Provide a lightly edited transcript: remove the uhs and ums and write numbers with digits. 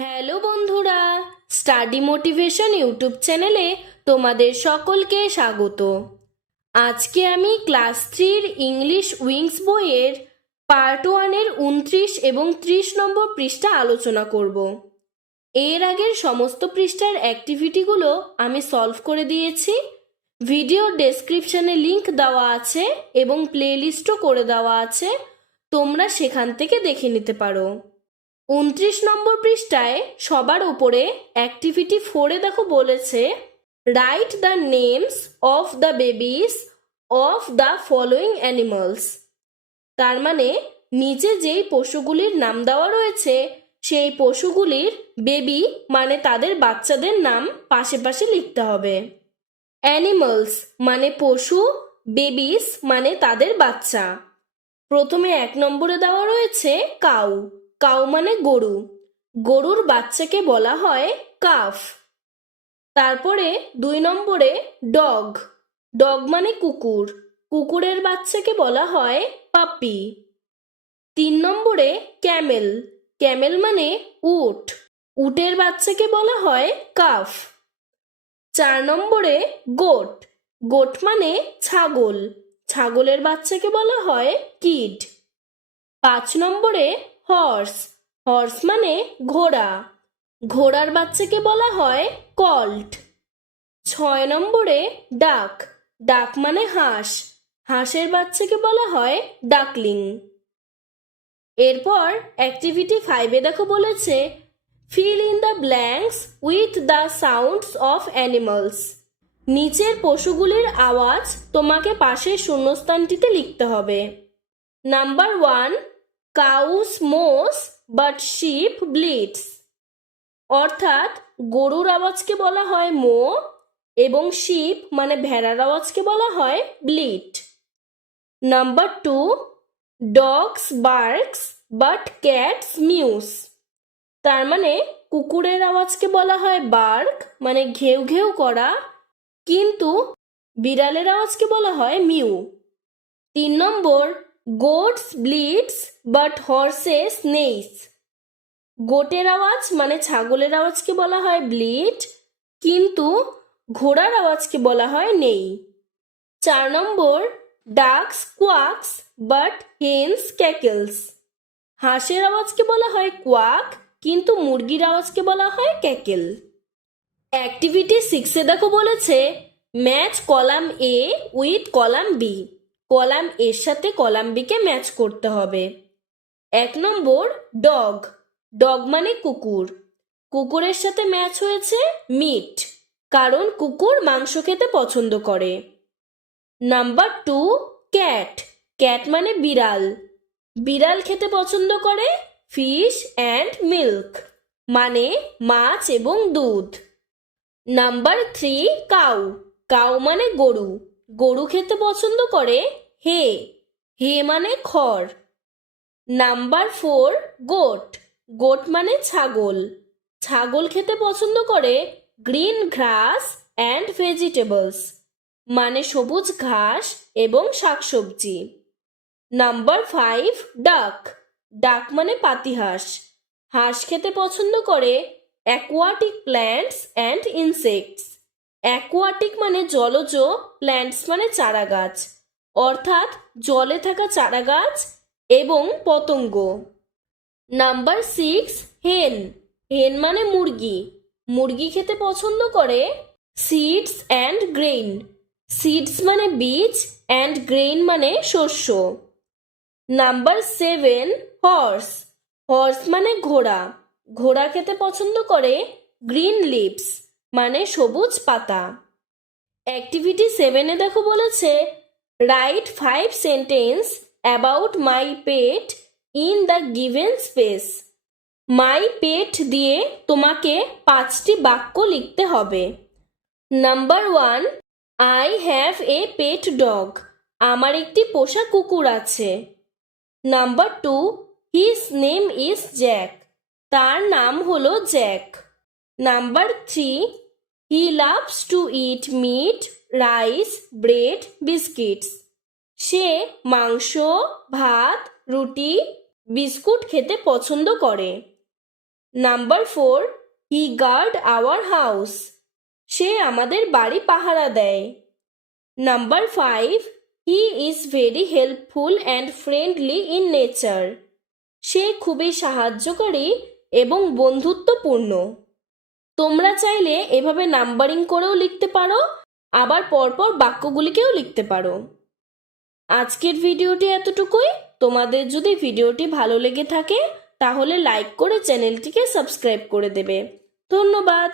Hello বন্ধুরা, study motivation YouTube চ্যানেলে তোমাদের সকলকে স্বাগত। আজকে আমি ক্লাস 3 ইংলিশ উইংস বইয়ের পার্ট 1-এর 29 এবং 30 নম্বর পৃষ্ঠা আলোচনা করব। এর আগের সমস্ত পৃষ্ঠার অ্যাক্টিভিটিগুলো আমি সলভ করে দিয়েছি। ভিডিও ডেসক্রিপশনে লিংক দেওয়া আছে এবং প্লেলিস্টও করে দেওয়া আছে, তোমরা সেখান থেকে দেখে নিতে পারো। 29 নম্বর পৃষ্ঠায় সবার উপরে অ্যাক্টিভিটি 4-এ দেখো বলেছে, write the names of the babies of the following animals. তার মানে নিচে যেই পশুগুলির নাম দেওয়া রয়েছে সেই পশুগুলির বেবি মানে তাদের বাচ্চাদের নাম পাশে পাশে লিখতে হবে। অ্যানিমালস মানে পশু, বেবিস মানে তাদের বাচ্চা। প্রথমে 1 নম্বরে দেওয়া রয়েছে কাউ। কাউ মানে গরু, গরুর বাচ্চাকে বলা হয় কাফ। তারপরে 2 নম্বরে ডগ। ডগ মানে কুকুর, কুকুরের বাচ্চাকে বলা হয় পাপি। 3 নম্বরে ক্যামেল। ক্যামেল মানে উট, উটের বাচ্চাকে বলা হয় কাফ। 4 নম্বরে গোট। গোট মানে ছাগল, ছাগলের বাচ্চাকে বলা হয় কিড। 5 নম্বরে হর্স। হর্স মানে ঘোড়া, ঘোড়ার বাচ্চাকে বলা হয় কল্ট। 6 নম্বরে ডাক। ডাক মানে হাঁস, হাঁসের বাচ্চাকে বলা হয় ডাকলিং। এরপর অ্যাক্টিভিটি 5-এ দেখো বলেছে, fill in the blanks with the sounds of animals. নিচের পশুগুলির আওয়াজ তোমাকে পাশের শূন্যস্থানটিতে লিখতে হবে। Number 1, cows moos but sheep bleats. অর্থাৎ গরুর আওয়াজকে বলা হয় মো এবং শিপ মানে ভেড়ার আওয়াজকে বলা হয় bleat. Number 2, dogs barks but cats mews. তার মানে কুকুরের আওয়াজকে বলা হয় বার্ক মানে ঘেউ ঘেউ করা, কিন্তু বিড়ালের আওয়াজকে বলা হয় মিউ। 3 নম্বর, goats bleats but horses neighs. গোটের আওয়াজ মানে ছাগলের আওয়াজকে বলা হয় ব্লিট, কিন্তু ঘোড়ার আওয়াজকে বলা হয় নেই। 4 নম্বর, ডাকস কোয়াকস বাট হেন্স ক্যাকেলস। হাঁসের আওয়াজকে বলা হয় কোয়াক, কিন্তু মুরগির আওয়াজকে বলা হয় ক্যাকেল। অ্যাক্টিভিটি 6-এ দেখো বলেছে, match column A with column B. Column এর সাথে কলাম বিকে ম্যাচ করতে হবে। 1 নম্বর ডগ। ডগ মানে কুকুর, কুকুরের সাথে ম্যাচ হয়েছে মিট, কারণ কুকুর মাংস খেতে পছন্দ করে। Number 2, cat. ক্যাট মানে বিড়াল, বিড়াল খেতে পছন্দ করে ফিশ অ্যান্ড মিল্ক মানে মাছ এবং দুধ। Number 3, cow. কাউ মানে গরু, গরু খেতে পছন্দ করে হে, হে মানে খড়। Number 4, goat. গোট মানে ছাগল, ছাগল খেতে পছন্দ করে গ্রিন ঘাস অ্যান্ড ভেজিটেবলস মানে সবুজ ঘাস এবং শাকসবজি। নাম্বার 5, ডাক। ডাক মানে পাতিহাঁস, হাঁস খেতে পছন্দ করে aquatic plants and insects. Aquatic মানে জলজ, প্ল্যান্টস মানে চারা গাছ, অর্থাৎ জলে থাকা চারা গাছ এবং পতঙ্গ। নাম্বার 6, হেন। হেন মানে মুরগি, মুরগি খেতে পছন্দ করে সিডস অ্যান্ড গ্রেইন। সিডস মানে বীজ অ্যান্ড গ্রেইন মানে শস্য। Number 7, horse. হর্স মানে ঘোড়া, ঘোড়া খেতে পছন্দ করে গ্রিন লিভস মানে সবুজ পাতা। অ্যাক্টিভিটি 7-এ দেখো বলেছে, write 5 sentence about my pet in the given space. My pet দিয়ে তোমাকে 5টি বাক্য লিখতে হবে। Number 1, I have a pet dog. আমার একটি পোষা কুকুর আছে। Number 2, his name is Jack. তার নাম হলো জ্যাক। নাম্বার 3, he loves to eat meat, rice, bread, biscuits. সে মাংস, ভাত, রুটি, বিস্কুট খেতে পছন্দ করে। Number 4, he guard our house. সে আমাদের বাড়ি পাহারা দেয়। Number 5, he is very helpful and friendly in nature. সে খুবই সাহায্যকারী এবং বন্ধুত্বপূর্ণ। তোমরা চাইলে এভাবে নাম্বারিং করেও লিখতে পারো, আবার পরপর বাক্যগুলিকেও লিখতে পারো। আজকের ভিডিওটি এতটুকুই। তোমাদের যদি ভিডিওটি ভালো লেগে থাকে তাহলে লাইক করে চ্যানেলটিকে সাবস্ক্রাইব করে দেবে। ধন্যবাদ।